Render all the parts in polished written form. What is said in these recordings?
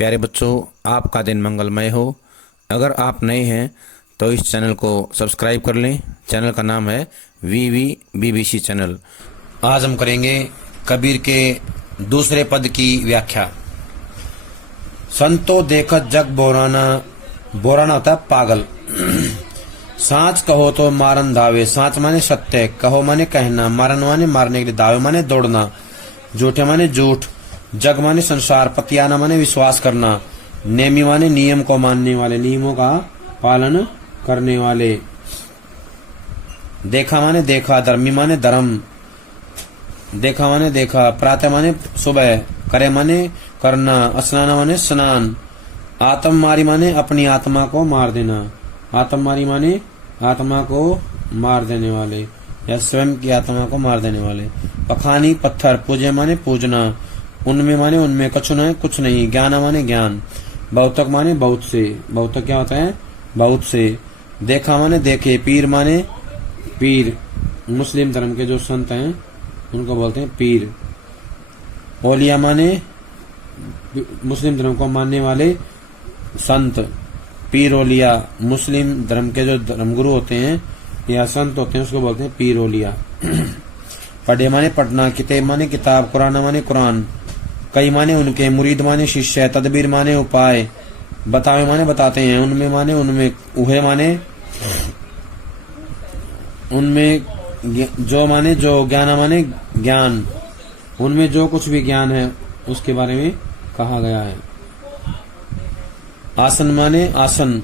प्यारे बच्चों, आपका दिन मंगलमय हो। अगर आप नए हैं तो इस चैनल को सब्सक्राइब कर लें। चैनल का नाम है VVBBC चैनल। आज हम करेंगे कबीर के दूसरे पद की व्याख्या। संतो देखत जग बोराना, बोराना होता है पागल। सांच कहो तो मारन धावे, सांच माने सत्य, कहो माने कहना, मारन माने मारने के लिए, धावे माने दौड़ना, झूठे माने झूठ, जग माने संसार, पतियाना माने विश्वास करना, नेमी माने नियम को मानने वाले, नियमों का पालन करने वाले, देखा माने देखा, धर्मी माने धर्म, देखा माने देखा, प्रातः माने सुबह, करे माने करना, स्नान माने स्नान, आत्म मारी माने अपनी आत्मा को मार देना, आत्म मारी माने आत्मा को मार देने वाले या स्वयं की आत्मा को मार देने वाले, पखानी पत्थर, पूजे माने पूजना, उनमें माने उनमें, कछु न कुछ नहीं, ज्ञान माने ज्ञान, बहुतक माने बहुत से, बहुतक क्या होता है बहुत से, देखा माने देखे, पीर माने पीर, मुस्लिम धर्म के जो संत हैं उनको बोलते हैं पीर, औलिया माने मुस्लिम धर्म को मानने वाले संत, पीर औलिया, मुस्लिम धर्म के जो धर्मगुरु होते हैं या संत होते हैं उसको बोलते हैं पीर औलिया। पढ़े माने पढ़ना, किताब माने किताब, कुरान माने कुरान, कई माने उनके, मुरीद माने शिष्य, तदबीर माने उपाय, बतावे माने बताते हैं, उनमें माने उनमें, उहे माने उनमें, जो माने जो, ज्ञान माने ज्ञान, उनमें जो कुछ भी ज्ञान है उसके बारे में कहा गया है। आसन माने आसन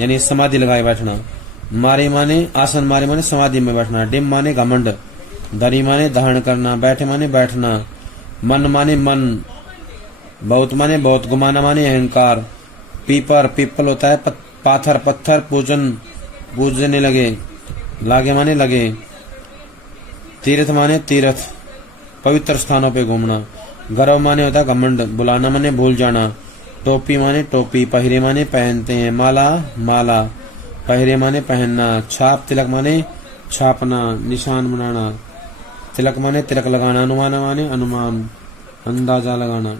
यानी समाधि लगाए बैठना, मारे माने आसन मारे माने समाधि में बैठना, डिम माने घमंड, धरी माने धारण करना, बैठे माने बैठना, मन माने मन, बहुत माने बहुत, गुमाना माने अहंकार, पीपर पीपल होता है पाथर पत्थर, पूजन पूजने लगे, लागे माने लगे, तीर्थ माने तीर्थ पवित्र स्थानों पे घूमना, गर्व माने होता है घमंड, बुलाना माने भूल जाना, टोपी माने टोपी, पहरे माने पहनते हैं, माला माला, पहरे माने पहनना, छाप तिलक माने छापना, निशान बनाना, तिलक माने तिलक लगाना, अनुमान माने अनुमान, अंदाजा लगाना।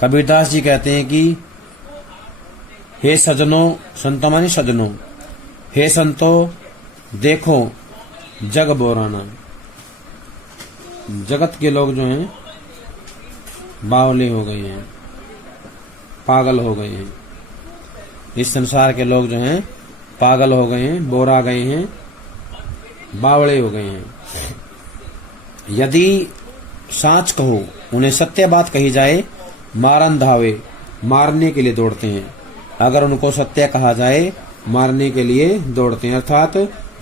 कबीरदास जी कहते हैं कि हे सजनों, संतो माने सजनों, हे संतो देखो जग बोराना, जगत के लोग जो हैं बावले हो गए हैं, पागल हो गए हैं, इस संसार के लोग जो हैं पागल हो गए हैं, बोरा गए हैं, बावड़े हो गए हैं। यदि साच कहो, उन्हें सत्य बात कही जाए, मारन धावे, मारने के लिए दौड़ते हैं। अगर उनको सत्य कहा जाए मारने के लिए दौड़ते हैं, अर्थात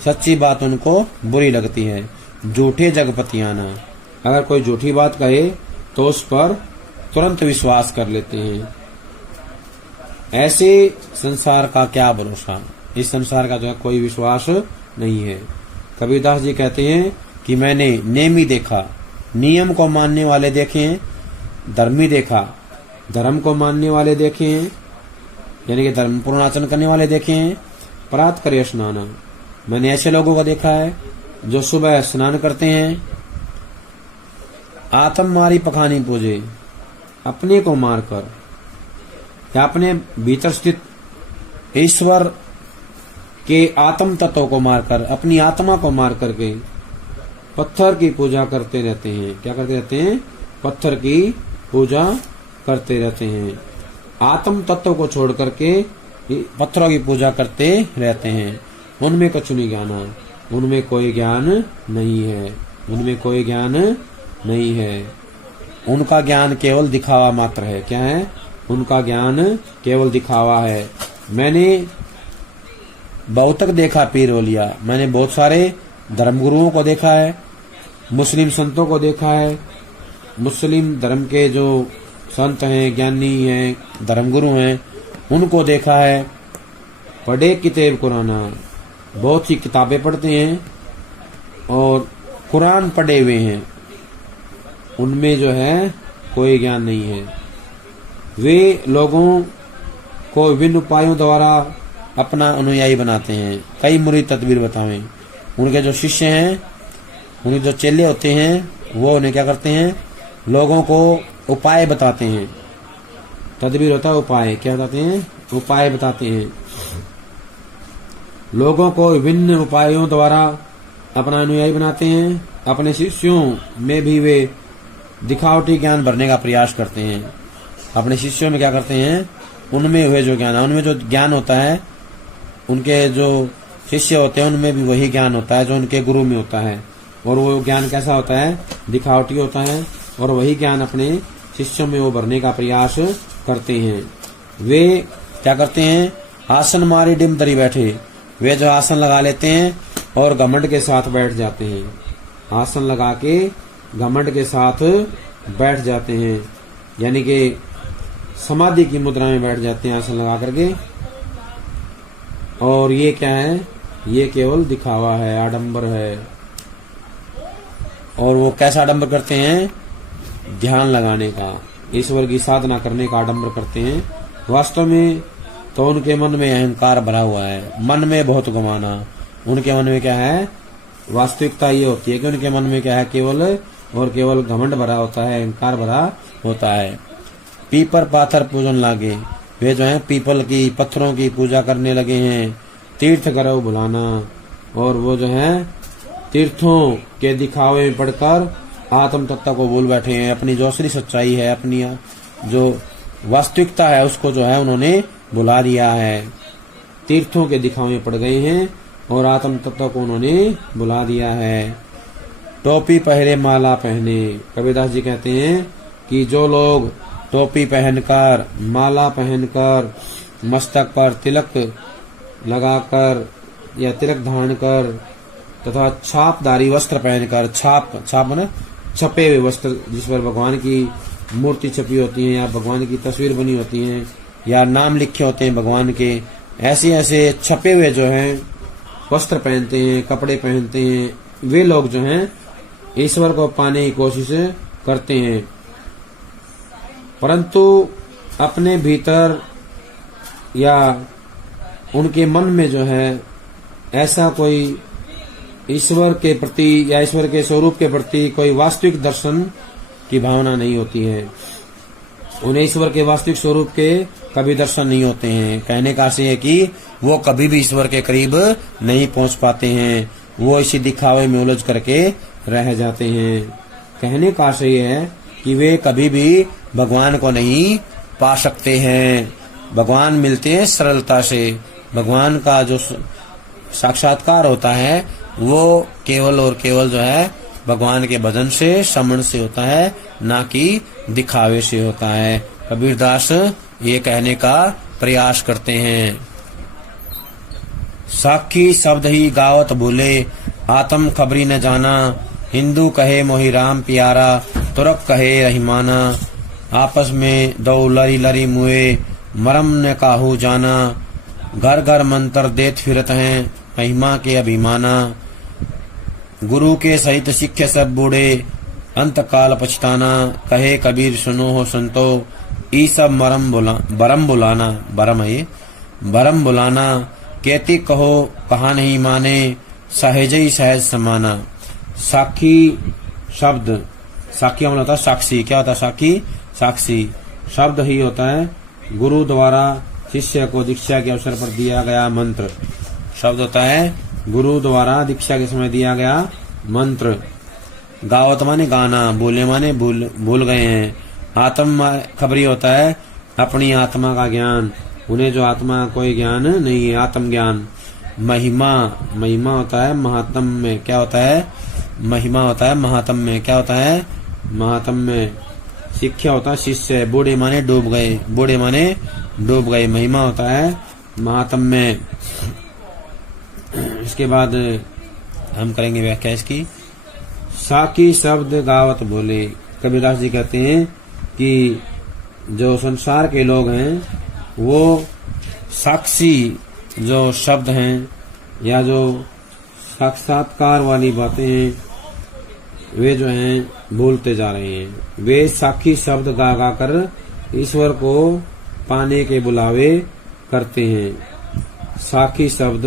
सच्ची बात उनको बुरी लगती है। झूठे जगपतियाना, अगर कोई झूठी बात कहे तो उस पर तुरंत विश्वास कर लेते हैं। ऐसे संसार का क्या भरोसा, इस संसार का जो है कोई विश्वास नहीं है। कबीरदास जी कहते हैं कि मैंने नेमी देखा, नियम को मानने वाले देखे हैं, धर्मी देखा, धर्म को मानने वाले देखे हैं, यानी कि धर्म पूर्ण आचरण करने वाले देखे हैं, प्रात करे स्नाना, मैंने ऐसे लोगों को देखा है जो सुबह स्नान करते हैं, आत्म मारी पखानी पूजे, अपने को मारकर या अपने भीतर स्थित ईश्वर के आत्म तत्व को मारकर, अपनी आत्मा को मार करके पत्थर की पूजा करते रहते हैं। क्या करते रहते हैं? पत्थर की पूजा करते रहते हैं। आत्म तत्व को छोड़ करके पत्थरों की पूजा करते रहते हैं। उनमें कुछ नहीं जाना, उनमें कोई ज्ञान नहीं है, उनमें कोई ज्ञान नहीं है। उनका ज्ञान केवल दिखावा मात्र है। क्या है? उनका ज्ञान केवल दिखावा है। मैंने बहुतक देखा पीर औलिया, मैंने बहुत सारे धर्मगुरुओं को देखा है, मुस्लिम संतों को देखा है, मुस्लिम धर्म के जो संत हैं, ज्ञानी हैं, धर्मगुरु हैं, उनको देखा है। पढ़े किताब कुराना, बहुत सी किताबें पढ़ते हैं और कुरान पढ़े हुए हैं, उनमें जो है कोई ज्ञान नहीं है। वे लोगों को विभिन्न उपायों द्वारा अपना अनुयायी बनाते हैं। कई मुरीद तदबीर बतावें, उनके जो शिष्य हैं, उनके जो चेले होते हैं, वो उन्हें क्या करते हैं? लोगों को उपाय बताते हैं। तदबीर होता है उपाय, क्या बताते हैं? उपाय बताते हैं। लोगों को विभिन्न उपायों द्वारा अपना अनुयायी बनाते हैं। अपने शिष्यों में भी वे दिखावटी ज्ञान भरने का प्रयास करते हैं। अपने शिष्यों में क्या करते हैं? उनमें हुए जो ज्ञान, उनमें जो ज्ञान होता है, उनके जो शिष्य होते हैं उनमें भी वही ज्ञान होता है जो उनके गुरु में होता है। और वो ज्ञान कैसा होता है? दिखावटी होता है। और वही ज्ञान अपने शिष्यों में वो भरने का प्रयास करते हैं। वे क्या करते हैं? आसन मारी डिम दरी बैठे। वे जो आसन लगा लेते हैं और घमंड के साथ बैठ जाते हैं। आसन लगा के घमंड के साथ बैठ जाते हैं, यानी कि समाधि की मुद्रा में बैठ जाते हैं आसन लगा करके। और ये क्या है? ये केवल दिखावा है, आडंबर है। और वो कैसा आडंबर करते हैं? ध्यान लगाने का, ईश्वर की साधना करने का आडंबर करते हैं। वास्तव में तो उनके मन में अहंकार भरा हुआ है, मन में बहुत गुमाना। उनके मन में क्या है? वास्तविकता ये होती है कि उनके मन में क्या है? केवल और केवल घमंड भरा होता है, अहंकार भरा होता है। पीपर पाथर पूजन लागे। वे जो है पीपल की, पत्थरों की पूजा करने लगे हैं। तीर्थ करो बुलाना। और वो जो है तीर्थों के दिखावे में पढ़कर आत्म तत्व को भूल बैठे हैं। अपनी जो असली सच्चाई है, अपनी जो वास्तविकता है, उसको जो है उन्होंने बुला दिया है। तीर्थों के दिखावे में पड़ गए हैं और आत्म तत्व को उन्होंने बुला दिया है। टोपी पहरे माला पहने। कबीरदास जी कहते हैं कि जो लोग टोपी पहनकर, माला पहनकर, मस्तक पर तिलक लगाकर या तिलक धारण कर तथा छापदारी वस्त्र पहनकर, छाप ना छपे हुए वस्त्र जिस पर भगवान की मूर्ति छपी होती है या भगवान की तस्वीर बनी होती है या नाम लिखे होते हैं भगवान के, ऐसे छपे हुए जो हैं वस्त्र पहनते हैं, कपड़े पहनते हैं, वे लोग जो हैं ईश्वर को पाने की कोशिश करते हैं, परंतु अपने भीतर या उनके मन में जो है ऐसा कोई ईश्वर के प्रति या ईश्वर के स्वरूप के प्रति कोई वास्तविक दर्शन की भावना नहीं होती है। उन्हें ईश्वर के वास्तविक स्वरूप के कभी दर्शन नहीं होते हैं। कहने का आशय है कि वो कभी भी ईश्वर के करीब नहीं पहुंच पाते हैं, वो इसी दिखावे में उलझ करके रह जाते हैं। कहने का आशय है कि वे कभी भी भगवान को नहीं पा सकते हैं। भगवान मिलते हैं सरलता से। भगवान का जो साक्षात्कार होता है वो केवल और केवल जो है भगवान के भजन से, श्रवण से होता है, ना कि दिखावे से होता है। कबीरदास ये कहने का प्रयास करते हैं। साखी शब्द ही गावत भूले, आत्म खबरी न जाना। हिंदू कहे मोहि राम प्यारा, तुरक कहे रहीमाना। आपस में दो लरी लरी मुए, मरम न काहू जाना। घर घर मंत्र देत फिरत हैं, महिमा के अभिमाना। गुरु के सहित सिक्खे सब बूढ़े, अंत काल पछताना। कहे कबीर सुनो हो संतो, ई सब बरम बुलाना। कहती कहो कहा नहीं माने, सहज ही सहज समाना। साखी शब्द, साखी मतलब होता है साक्षी। क्या होता है साखी? साक्षी शब्द ही होता है गुरु द्वारा शिष्य को दीक्षा के अवसर पर दिया गया मंत्र। शब्द होता है गुरु द्वारा दीक्षा के समय दिया गया मंत्र। गावत माने गाना, बोले माने भूल गए हैं। आत्म खबरी होता है अपनी आत्मा का ज्ञान। उन्हें जो आत्मा कोई ज्ञान नहीं है, आत्म ज्ञान। महिमा होता है महात्म में। क्या होता है? महिमा होता है महात्म में। क्या होता है? महात्म में। शिक्षा होता है शिष्य। बूढ़े माने डूब गए। महिमा होता है महात्म में। इसके बाद हम करेंगे व्याख्या इसकी। साकी शब्द गावत बोले। कबीरदास जी कहते हैं कि जो संसार के लोग हैं वो साक्षी जो शब्द हैं या जो साक्षात्कार वाली बातें हैं वे जो हैं भूलते जा रहे हैं। वे साक्षी शब्द गा गा कर ईश्वर को पाने के बुलावे करते हैं। साक्षी शब्द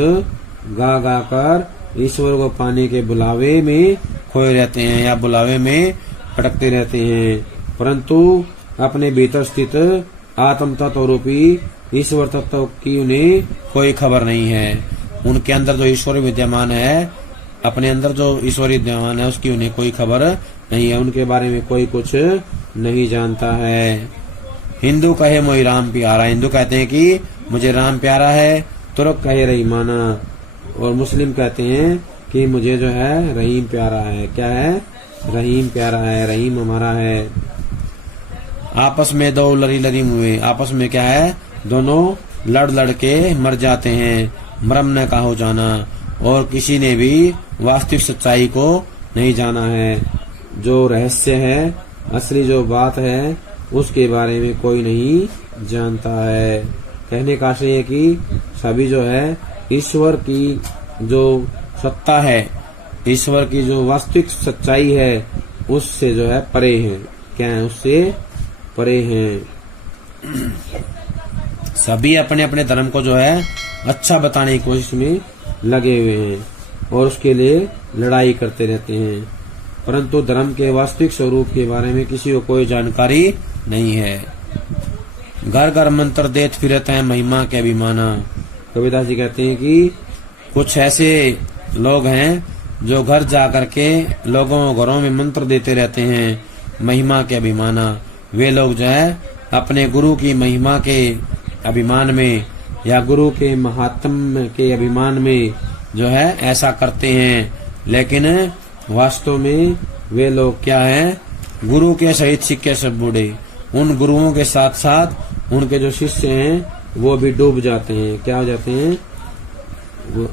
गा गा कर ईश्वर को पाने के बुलावे में खोए रहते हैं या बुलावे में भटकते रहते हैं, परंतु अपने भीतर स्थित आत्म तत्व रूपी ईश्वर तत्व की उन्हें कोई खबर नहीं है। उनके अंदर जो ईश्वर विद्यमान है, अपने अंदर जो ईश्वर विद्यमान है, उसकी उन्हें कोई खबर नहीं है। उनके बारे में कोई कुछ नहीं जानता है। हिंदू कहे मोहि राम प्यारा, हिंदू कहते हैं कि मुझे राम प्यारा है। तुर्क कहे रहीमाना, और मुस्लिम कहते हैं कि मुझे जो है रहीम प्यारा है। क्या है? रहीम प्यारा है, रहीम हमारा है। आपस में दो लड़ी लड़ी हुए, आपस में क्या है? दोनों लड़ लड़ के मर जाते हैं। मरम न का हो जाना, और किसी ने भी वास्तविक सच्चाई को नहीं जाना है। जो रहस्य है, असली जो बात है, उसके बारे में कोई नहीं जानता है। कहने का आशय है कि सभी जो है ईश्वर की जो सत्ता है, ईश्वर की जो वास्तविक सच्चाई है, उससे जो है परे हैं। क्या है? उससे परे हैं। सभी अपने अपने धर्म को जो है अच्छा बताने की कोशिश में लगे हुए हैं और उसके लिए लड़ाई करते रहते हैं, परंतु धर्म के वास्तविक स्वरूप के बारे में किसी को कोई जानकारी नहीं है। घर घर मंत्र देत फिरत है महिमा के अभिमाना। कबीरदास जी कहते हैं कि कुछ ऐसे लोग हैं जो घर जा करके लोगों घरों में मंत्र देते रहते हैं महिमा के अभिमाना। वे लोग जो है अपने गुरु की महिमा के अभिमान में या गुरु के महात्म्य के अभिमान में जो है ऐसा करते हैं, लेकिन वास्तव में वे लोग क्या हैं? गुरु के सहित सिक्के सब बूढ़े। उन गुरुओं के साथ साथ उनके जो शिष्य हैं वो भी डूब जाते हैं। क्या हो जाते हैं?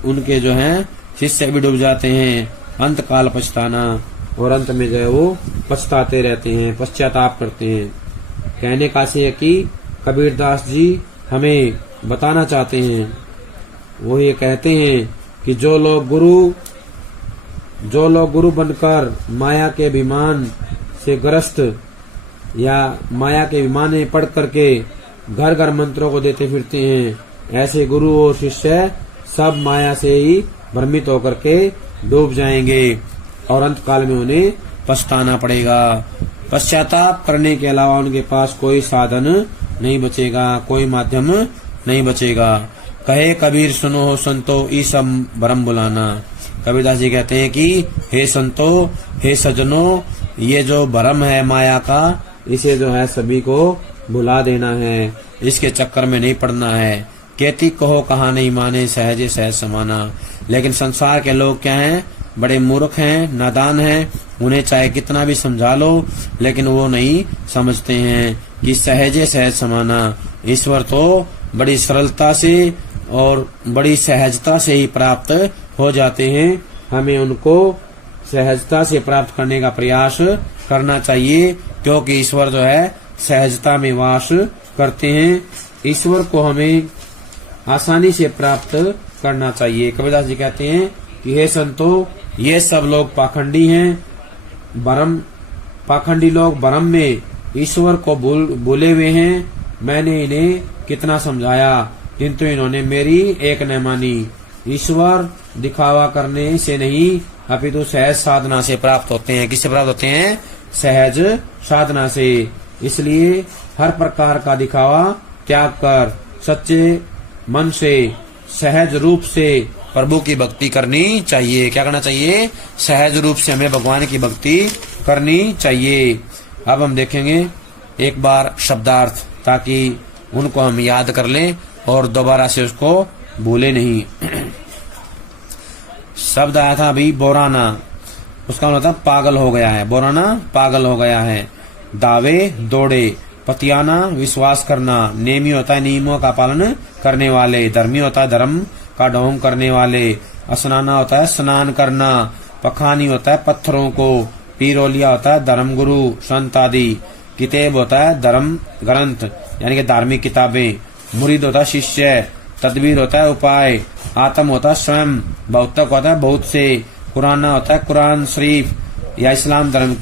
उनके जो हैं शिष्य भी डूब जाते हैं। अंत काल पछताना, और अंत में जो है वो पछताते रहते हैं, पश्चाताप करते हैं। कहने का से है कि कबीरदास जी हमें बताना चाहते हैं, वो ये कहते हैं कि जो लोग गुरु बनकर माया के अभिमान से ग्रस्त या माया के अभिमान में पढ़ करके घर घर मंत्रों को देते फिरते हैं, ऐसे गुरु और शिष्य सब माया से ही भ्रमित होकर के डूब जाएंगे और अंत काल में उन्हें पछताना पड़ेगा। पश्चाताप करने के अलावा उनके पास कोई साधन नहीं बचेगा, कोई माध्यम नहीं बचेगा। कहे कबीर सुनो हो संतो ई सब भरम बुलाना। कबीरदास जी कहते हैं कि हे संतो, हे सजनों, ये जो भरम है माया का, इसे जो है सभी को भुला देना है, इसके चक्कर में नहीं पड़ना है। कहती कहो कहा नहीं माने सहजे सहज समाना। लेकिन संसार के लोग क्या हैं? बड़े मूर्ख हैं, नादान हैं। उन्हें चाहे कितना भी समझा लो, लेकिन वो नहीं समझते हैं कि सहजे सहज समाना। ईश्वर तो बड़ी सरलता से और बड़ी सहजता से ही प्राप्त हो जाते हैं। हमें उनको सहजता से प्राप्त करने का प्रयास करना चाहिए, क्योंकि ईश्वर जो है सहजता में वास करते हैं। ईश्वर को हमें आसानी से प्राप्त करना चाहिए। कबीरदास जी कहते हैं कि हे संतो, ये सब लोग पाखंडी हैं, पाखंडी लोग भ्रम में ईश्वर को भूले हुए हैं। मैंने इन्हें कितना समझाया, किंतु इन्होंने मेरी एक न मानी। ईश्वर दिखावा करने से नहीं, अपितु सहज साधना से प्राप्त होते हैं। किससे प्राप्त होते हैं? सहज साधना से। इसलिए हर प्रकार का दिखावा त्याग कर सच्चे मन से सहज रूप से प्रभु की भक्ति करनी चाहिए। क्या करना चाहिए? सहज रूप से हमें भगवान की भक्ति करनी चाहिए। अब हम देखेंगे एक बार शब्दार्थ, ताकि उनको हम याद कर लें और दोबारा से उसको भूले नहीं। शब्द आया था अभी बोराना, उसका मतलब पागल हो गया है। बोराना पागल हो गया है। दावे दौड़े, पतियाना विश्वास करना, नेमी होता है नियमों का पालन करने वाले, धर्मी होता है धर्म का ढोंग करने वाले, स्नाना होता है स्नान करना, पखानी होता है पत्थरों को, पीरोलिया होता है धर्म गुरु संत आदि, किताब होता है धर्म ग्रंथ यानी कि धार्मिक किताबें, मुरीद होता है शिष्य, तदबीर होता है उपाय, आत्म होता है स्वयं, बहुतक होता है बहुत से, कुराना होता है कुरान शरीफ या इस्लाम धर्म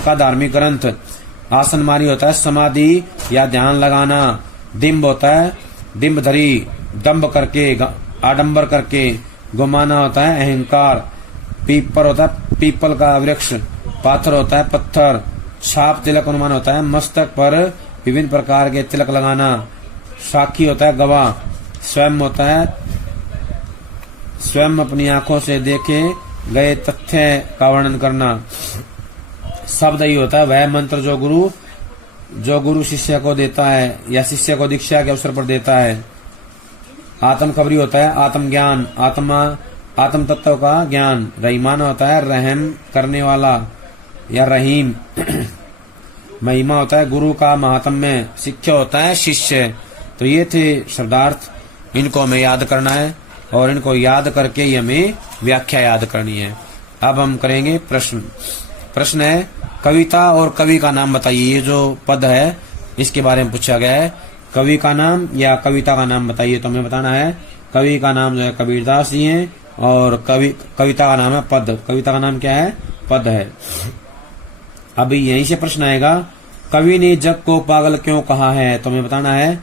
का धार्मिक ग्रंथ, आसनमारी होता है समाधि या ध्यान लगाना, डिम्ब होता है डिम्बधरी दम्भ करके आडंबर करके, गुमाना होता है अहंकार, पीपर होता है पीपल का वृक्ष, पाथर होता है पत्थर, छाप तिलक अनुमान होता है मस्तक पर विभिन्न प्रकार के तिलक लगाना, साक्षी होता है गवाह, स्वयं होता है स्वयं अपनी आंखों से देखे गए तथ्य का वर्णन करना, शब्द ही होता है वह मंत्र जो गुरु शिष्य को देता है या शिष्य को दीक्षा के अवसर पर देता है। आत्म खबरी होता है आत्मज्ञान, आत्म तत्व का ज्ञान। रहीमान होता है रहम करने वाला या रहीम। महिमा होता है गुरु का महात्म्य, शिक्षा होता है शिष्य। तो ये थे शब्दार्थ, इनको हमें याद करना है और इनको याद करके ही हमें व्याख्या याद करनी है। अब हम करेंगे प्रश्न। प्रश्न है कविता और कवि का नाम बताइए। ये जो पद है इसके बारे में पूछा गया है, कवि का नाम या कविता का नाम बताइए। तो हमें बताना है कवि का नाम जो है कबीरदास जी हैं और कविता का नाम है पद। कविता का नाम क्या है? पद है। अभी यहीं से प्रश्न आएगा, कवि ने जग को पागल क्यों कहा है? तो हमें बताना है,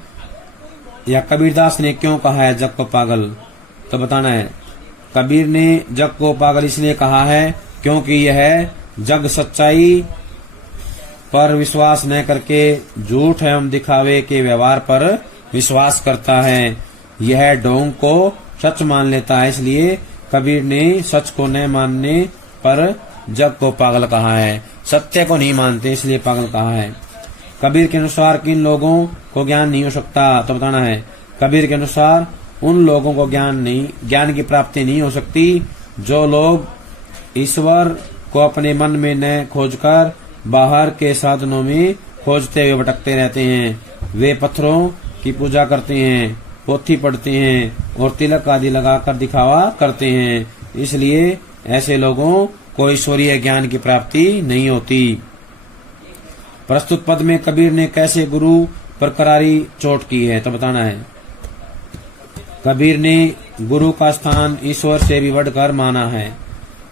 या कबीरदास ने क्यों कहा है जग को पागल? तो बताना है कबीर ने जग को पागल इसलिए कहा है क्योंकि यह जग सच्चाई पर विश्वास न करके झूठ एवं दिखावे के व्यवहार पर विश्वास करता है। यह ढोंग को सच मान लेता है, इसलिए कबीर ने सच को न मानने पर जग को पागल कहा है। सत्य को नहीं मानते इसलिए पागल कहा है। कबीर के अनुसार किन लोगों को ज्ञान नहीं हो सकता? तो बताना है कबीर के अनुसार उन लोगों को ज्ञान की प्राप्ति नहीं हो सकती जो लोग ईश्वर को अपने मन में न खोजकर बाहर के साधनों में खोजते हुए भटकते रहते हैं। वे पत्थरों की पूजा करते हैं, पोथी पढ़ते हैं और तिलक आदि लगाकर दिखावा करते हैं, इसलिए ऐसे लोगों को ईश्वरीय ज्ञान की प्राप्ति नहीं होती। प्रस्तुत पद में कबीर ने कैसे गुरु पर करारी चोट की है? तो बताना है कबीर ने गुरु का स्थान ईश्वर से भी बढ़कर माना है,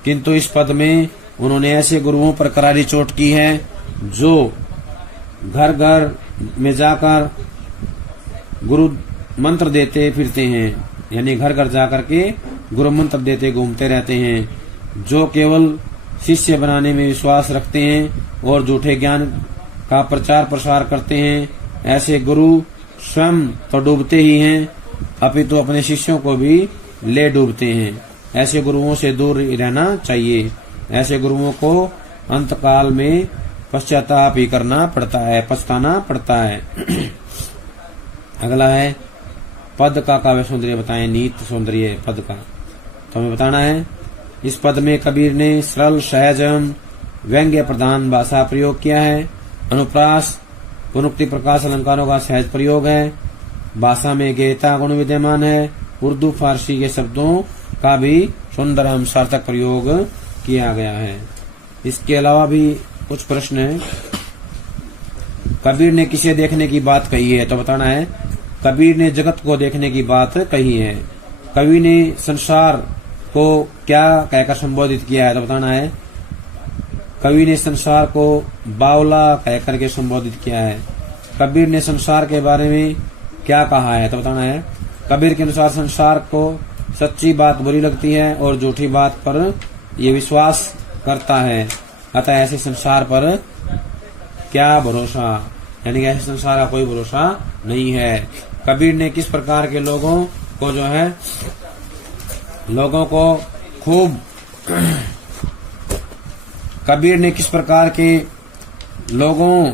किंतु इस पद में उन्होंने ऐसे गुरुओं पर करारी चोट की है जो घर घर में जाकर गुरु मंत्र देते फिरते हैं, यानी घर घर जाकर के गुरु मंत्र देते घूमते रहते हैं, जो केवल शिष्य बनाने में विश्वास रखते हैं और झूठे ज्ञान का प्रचार प्रसार करते हैं। ऐसे गुरु स्वयं तो डूबते ही हैं, अपितु अपने शिष्यों को भी ले डूबते हैं। ऐसे गुरुओं से दूर रहना चाहिए। ऐसे गुरुओं को अंतकाल में पश्चाताप ही करना पड़ता है, पछताना पड़ता है। अगला है पद का काव्य सौंदर्य बताएं, नीत सौंदर्य पद का। तो हमें बताना है इस पद में कबीर ने सरल सहज एवं व्यंग्य प्रधान भाषा प्रयोग किया है। अनुप्रास पुनरुक्ति प्रकाश अलंकारों का सहज प्रयोग है। भाषा में गेयता गुण विद्यमान है। उर्दू फारसी के शब्दों का भी सुंदर एवं सार्थक प्रयोग किया गया है। इसके अलावा भी कुछ प्रश्न हैं। कबीर ने किसे देखने की बात कही है? तो बताना है कबीर ने जगत को देखने की बात कही है। कवि ने संसार को क्या कहकर संबोधित किया है? तो बताना है कवि ने संसार को बावला कहकर के संबोधित किया है। कबीर ने संसार के बारे में क्या कहा है? तो बताना है कबीर के अनुसार संसार को सच्ची बात बुरी लगती है और झूठी बात पर ये विश्वास करता है, अतः ऐसे संसार पर क्या भरोसा, यानी कि ऐसे संसार का कोई भरोसा नहीं है। कबीर ने किस प्रकार के लोगों को जो है कबीर ने किस प्रकार के लोगों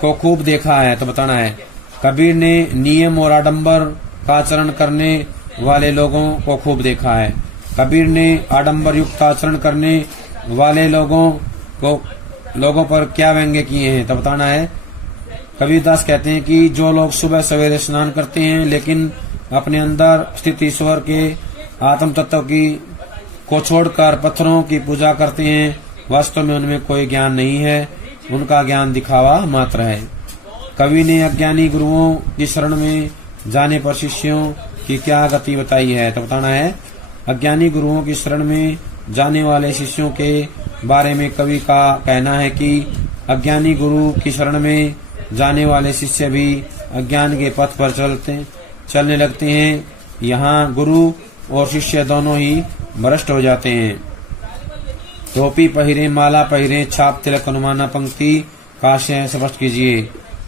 को खूब देखा है? तो बताना है कबीर ने नियम और आडंबर का आचरण करने वाले लोगों को खूब देखा है। कबीर ने आडंबर युक्त आचरण करने वाले लोगों पर क्या व्यंग्य किए हैं? तो बताना है कबीरदास कहते हैं कि जो लोग सुबह सवेरे स्नान करते हैं लेकिन अपने अंदर स्थित ईश्वर के आत्म तत्व को छोड़कर पत्थरों की पूजा करते हैं, वास्तव में उनमें कोई ज्ञान नहीं है, उनका ज्ञान दिखावा मात्र है। कवि ने अज्ञानी गुरुओं की शरण में जाने पर शिष्यों की क्या गति बताई है? तो बताना है अज्ञानी गुरुओं की शरण में जाने वाले शिष्यों के बारे में कवि का कहना है कि अज्ञानी गुरु की शरण में जाने वाले शिष्य भी अज्ञान के पथ पर चलने लगते हैं। यहाँ गुरु और शिष्य दोनों ही भ्रष्ट हो जाते हैं। टोपी पहिरे, माला पहिरे, छाप तिलक अनुमाना पंक्ति का आशय स्पष्ट कीजिए।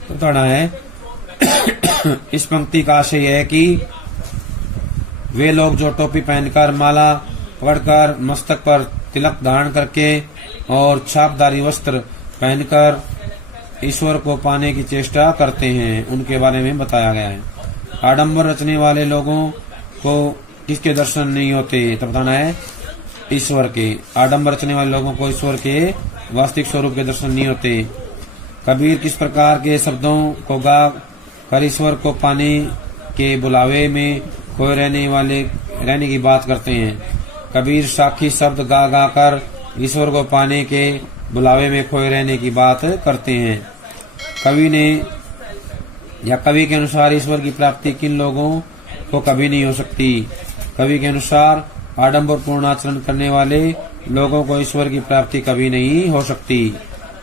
तो पढ़ना है इस पंक्ति का आशय यह है कि वे लोग जो टोपी पहनकर, माला पकड़कर, मस्तक पर तिलक धारण करके और छापदारी वस्त्र पहनकर ईश्वर को पाने की चेष्टा करते हैं, उनके बारे में बताया गया है। आडंबर रचने वाले लोगों को किसके दर्शन नहीं होते? तो बताना है ईश्वर के। आडंबर रचने वाले लोगों को ईश्वर के वास्तविक स्वरूप के दर्शन नहीं होते। कबीर किस प्रकार के शब्दों को गा कर ईश्वर को पाने के बुलावे में खोए रहने की बात करते हैं। कबीर साखी शब्द गा गा कर ईश्वर को पाने के बुलावे में खोए रहने की बात करते हैं। कवि के अनुसार ईश्वर की प्राप्ति किन लोगों को कभी नहीं हो सकती? कवि के अनुसार आडंबर पूर्ण आचरण करने वाले लोगों को ईश्वर की प्राप्ति कभी नहीं हो सकती।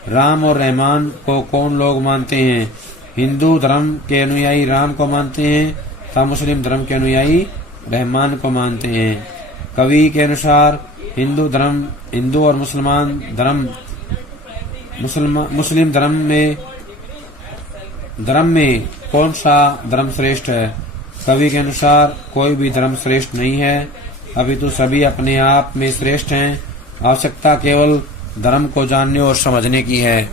राम और रहमान को कौन लोग मानते हैं? हिंदू धर्म के अनुयायी राम को मानते हैं तथा मुस्लिम धर्म के अनुयायी रहमान को मानते हैं। कवि के अनुसार हिंदू और मुस्लिम धर्म में कौन सा धर्म श्रेष्ठ है? कवि के अनुसार कोई भी धर्म श्रेष्ठ नहीं है, अपितु सभी अपने आप में श्रेष्ठ हैं। आवश्यकता केवल धर्म को जानने और समझने की है।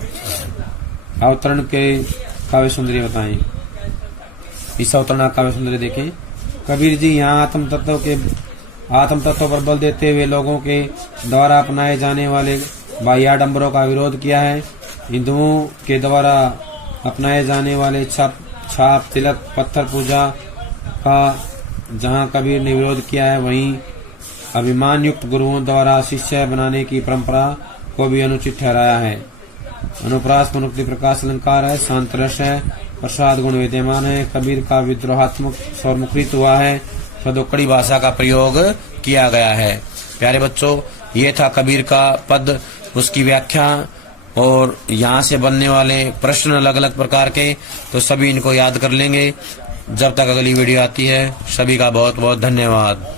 अवतरण के काव्य सुंदरी बताएं। इस अवतरण काव्य सुंदरी देखें। कबीर जी यहाँ आत्म तत्व पर बल देते हुए लोगों के द्वारा अपनाए जाने वाले बाह्याडंबरों का विरोध किया है। हिंदुओं के द्वारा अपनाए जाने वाले छाप तिलक पत्थर पूजा का जहाँ कबीर ने विरोध किया है, वहीं अभिमान युक्त गुरुओं द्वारा शिष्य बनाने की परंपरा को भी अनुचित ठहराया है। अनुप्रास मनुक्ति प्रकाश अलंकार है, शांत रस है, प्रसाद गुण विद्यमान है। कबीर का विद्रोहात्मक स्वरमुखरित हुआ है, सदोकड़ी भाषा का प्रयोग किया गया है। प्यारे बच्चों, ये था कबीर का पद, उसकी व्याख्या और यहाँ से बनने वाले प्रश्न अलग अलग प्रकार के, तो सभी इनको याद कर लेंगे। जब तक अगली वीडियो आती है, सभी का बहुत बहुत धन्यवाद।